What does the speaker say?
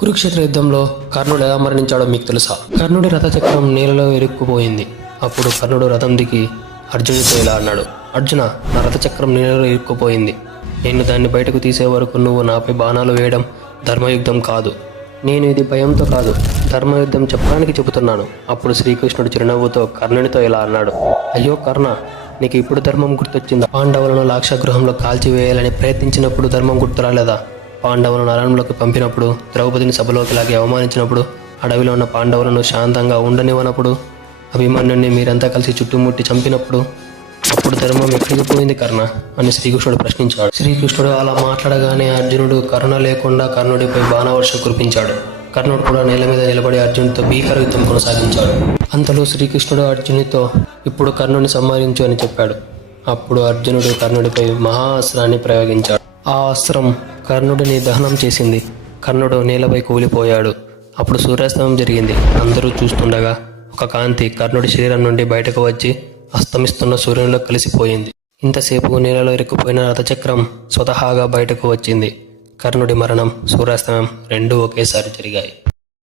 కురుక్షేత్ర యుద్ధంలో కర్ణుడు ఎలా మరణించాడో మీకు తెలుసా? కర్ణుడి రథచక్రం నీళ్ళలో ఇరుక్కుపోయింది. అప్పుడు కర్ణుడు రథం దిగి అర్జునుడితో ఇలా అన్నాడు: అర్జున, నా రథచక్రం నీళ్ళలో ఇరుక్కుపోయింది. నేను దాన్ని బయటకు తీసే వరకు నువ్వు నాపై బాణాలు వేయడం ధర్మయుద్ధం కాదు. నేను ఇది భయంతో కాదు, ధర్మయుద్ధం చెప్పడానికి చెబుతున్నాను. అప్పుడు శ్రీకృష్ణుడు చిరునవ్వుతో కర్ణునితో ఇలా అన్నాడు: అయ్యో కర్ణ, నీకు ఇప్పుడు ధర్మం గుర్తొచ్చిందా? పాండవులను లాక్షాగృహంలో కాల్చివేయాలని ప్రయత్నించినప్పుడు ధర్మం గుర్తురాలేదా? పాండవులను అరణ్యంలోకి పంపినప్పుడు, ద్రౌపదిని సభలోకి లాగి అవమానించినప్పుడు, అడవిలో ఉన్న పాండవులను శాంతంగా ఉండనివ్వనప్పుడు, అభిమన్యుని మీరంతా కలిసి చుట్టుముట్టి చంపినప్పుడు, అప్పుడు ధర్మం ఎక్కడికి పోయింది కర్ణ అని శ్రీకృష్ణుడు ప్రశ్నించాడు. శ్రీకృష్ణుడు అలా మాట్లాడగానే అర్జునుడు కరుణ లేకుండా కర్ణుడిపై బాణవర్షం కురిపించాడు. కర్ణుడు కూడా నేల మీద నిలబడి అర్జునుడితో భీకర యుద్ధం కొనసాగించాడు. అంతలో శ్రీకృష్ణుడు అర్జునుడితో ఇప్పుడు కర్ణుని సంహరించు అని చెప్పాడు. అప్పుడు అర్జునుడు కర్ణుడిపై మహా అస్త్రాన్ని ప్రయోగించాడు. ఆ అస్త్రం కర్ణుడిని దహనం చేసింది. కర్ణుడు నేలపై కూలిపోయాడు. అప్పుడు సూర్యాస్తమం జరిగింది. అందరూ చూస్తుండగా ఒక కాంతి కర్ణుడి శరీరం నుండి బయటకు వచ్చి అస్తమిస్తున్న సూర్యునిలో కలిసిపోయింది. ఇంతసేపు నేలలో ఇరుక్కుపోయిన రథచక్రం స్వతహాగా బయటకు వచ్చింది. కర్ణుడి మరణం, సూర్యాస్తమయం రెండూ ఒకేసారి జరిగాయి.